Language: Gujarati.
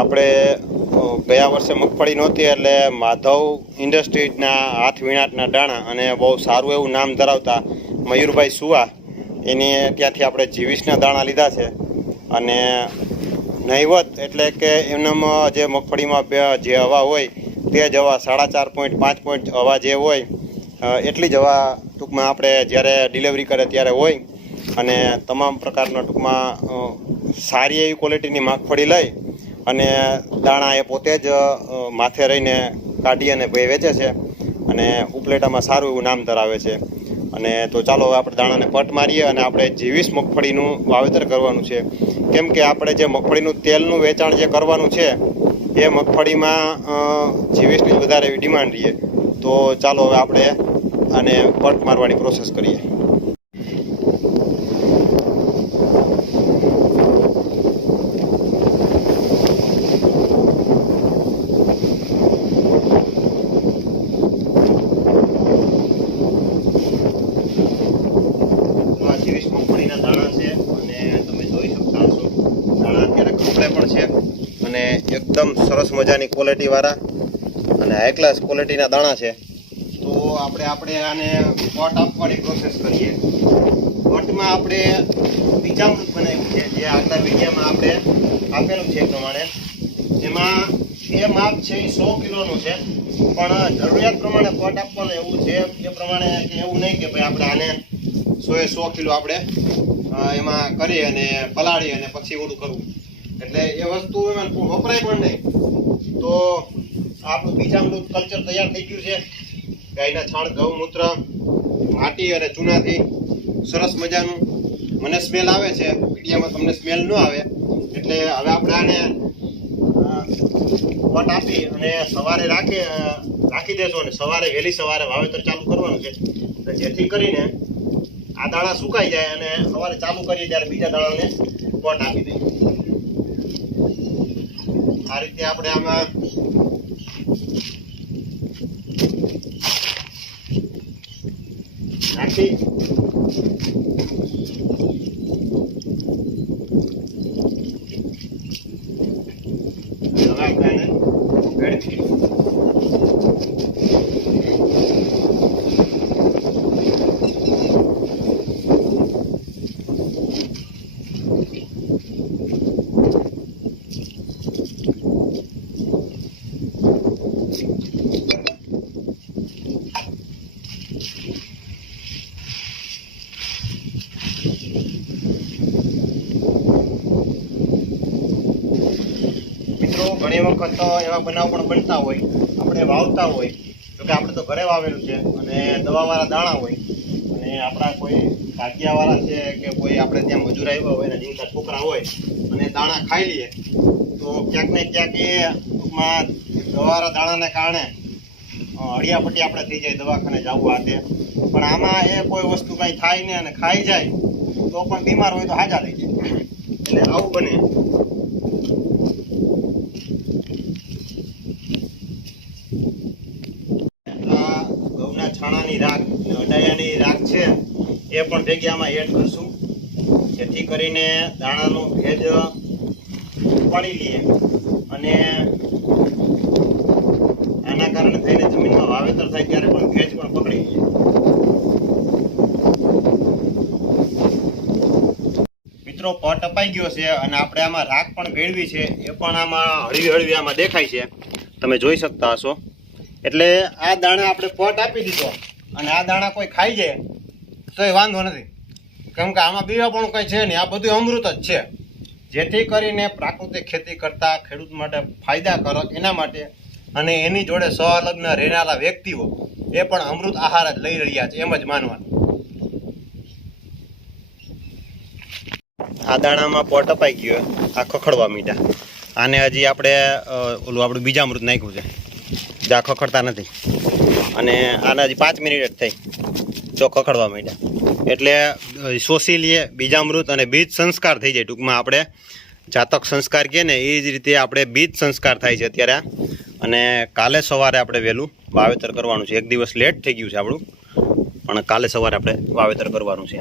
આપણે ગયા વર્ષે મગફળી નહોતી એટલે માધવ ઇન્ડસ્ટ્રીઝના હાથ વીણાટના દાણા અને બહુ સારું એવું નામ ધરાવતા મયુરભાઈ સુવા એની ત્યાંથી આપણે જીવીસના દાણા લીધા છે અને નહીવત એટલે કે એમનામાં જે મગફળીમાં જે હવા હોય તે જ હવા 4.5 પોઈન્ટ 5 પોઈન્ટ હવા જે હોય એટલી જ હવા ટૂંકમાં આપણે જ્યારે ડિલિવરી કરે ત્યારે હોય અને તમામ પ્રકારના ટૂંકમાં સારી એવી ક્વોલિટીની મગફળી લઈ અને દાણા એ પોતે જ માથે રહીને કાઢી અને ભાઈ વેચે છે અને ઉપલેટામાં સારું એવું નામ ધરાવે છે. અને તો ચાલો આપણે દાણાને પટ મારીએ અને આપણે જીવીસ મગફળીનું વાવેતર કરવાનું છે. કેમ કે આપણે જે મગફળીનું તેલનું વેચાણ જે કરવાનું છે એ મગફળીમાં જીવીસની વધારે એવી ડિમાન્ડ રહીએ. તો ચાલો હવે આપણે આને પટ મારવાની પ્રોસેસ કરીએ. જીવીસ મગફળીના દાણા છે અને તમે જોઈ શકતા હશો દાણા અત્યારે કપડે પણ છે અને એકદમ સરસ મજાની ક્વોલિટીવાળા અને હાઈ ક્લાસ ક્વોલિટીના દાણા છે. તો આપણે આને પટ આપવાની પ્રોસેસ કરીએ. પટમાં આપણે બીજામૃત બનાવ્યું છે જે આગલા વિડીયોમાં આપણે આપેલું છે એ પ્રમાણે. એમાં એ માપ છે એ 100 કિલોનું છે પણ જરૂરિયાત પ્રમાણે પટ આપવાનું એવું છે એ પ્રમાણે એવું નહીં કે ભાઈ આપણે આને 100 કિલો આપણે એમાં કરી અને પલાળી અને પછી ઓલું કરવું એટલે એ વસ્તુ એમાં વપરાય પણ નહીં. તો આપણું બીજામૃત કલ્ચર તૈયાર થઈ ગયું છે. ગાયના છાણ ગૌમૂત્ર માટી અને ચૂનાથી સરસ મજાનું. મને સ્મેલ આવે છે, વિડીયામાં તમને સ્મેલ ન આવે એટલે હવે આપણે આને પટ આપી અને સવારે રાખી દેજો અને સવારે વહેલી સવારે વાવેતર ચાલુ કરવાનું છે જેથી કરીને આ દાણા સુકાઈ જાય અને સવારે ચાલુ કરીએ ત્યારે બીજા દાણાને પટ આપી દઈએ. આ રીતે આપણે આમાં નાખી હવે આપણે એને વેડફી ઘણી વખત એવા બનાવ પણ બનતા હોય આપણે વાવતા હોય તો કે આપણે તો ઘરે વાવેલું છે અને દવાવાળા દાણા હોય અને આપણા કોઈ કાગિયાવાળા છે કે કોઈ આપણે ત્યાં મજૂર આવ્યા હોય ને જીવતા છોકરા હોય અને દાણા ખાઈ લઈએ તો ક્યાંક ને ક્યાંક એ ટૂંકમાં દવાવાળા દાણાને કારણે હળિયાપટ્ટી આપણે થઈ જાય દવાખાને જવું આ તે. પણ આમાં એ કોઈ વસ્તુ કંઈ થાય નહીં અને ખાઈ જાય તો પણ બીમાર હોય તો હાજા થઈ જાય એટલે આવું બને. છાણાની રાખ અડાયાની રાખ છે એ પણ જગ્યામાં એડ કરશું જેથી કરીને દાણાનો ભેજ ઉપાડી લઈએ અને આના કારણે થઈને જમીનમાં વાવેતર થાય ત્યારે પણ ભેજ પણ પકડી લઈએ. મિત્રો પટ અપાઈ ગયો છે અને આપણે આમાં રાખ પણ ભેળવી છે એ પણ આમાં હળવી હળવી આમાં દેખાય છે, તમે જોઈ શકતા હશો. એટલે આ દાણા આપણે પટ આપી દીધો અને આ દાણા કોઈ ખાઈ જાય તો એ વાંધો નથી કેમ કે આમાં બીવા પણ કંઈ છે નહીં, આ બધું અમૃત જ છે. જેથી કરીને પ્રાકૃતિક ખેતી કરતા ખેડૂત માટે ફાયદાકારક એના માટે અને એની જોડે સંલગ્ન રહેનારા વ્યક્તિઓ એ પણ અમૃત આહાર જ લઈ રહ્યા છે એમ જ માનવાનું. આ દાણામાં પટ અપાઈ ગયો, આ ખખડવા મીઠા. આને હજી આપણે આપણું બીજામૃત નાખ્યું છે જા ખખડતા નથી અને આના હજી 5 મિનિટ જ થઈ જો ખખડવા માંડ્યા એટલે શોષી લઈએ બીજામૃત અને બીજ સંસ્કાર થઈ જાય. ટૂંકમાં આપણે જાતક સંસ્કાર કહે ને એ જ રીતે આપણે બીજ સંસ્કાર થાય છે અત્યારે. અને કાલે સવારે આપણે વહેલું વાવેતર કરવાનું છે. એક દિવસ લેટ થઈ ગયું છે આપણું પણ કાલે સવારે આપણે વાવેતર કરવાનું છે.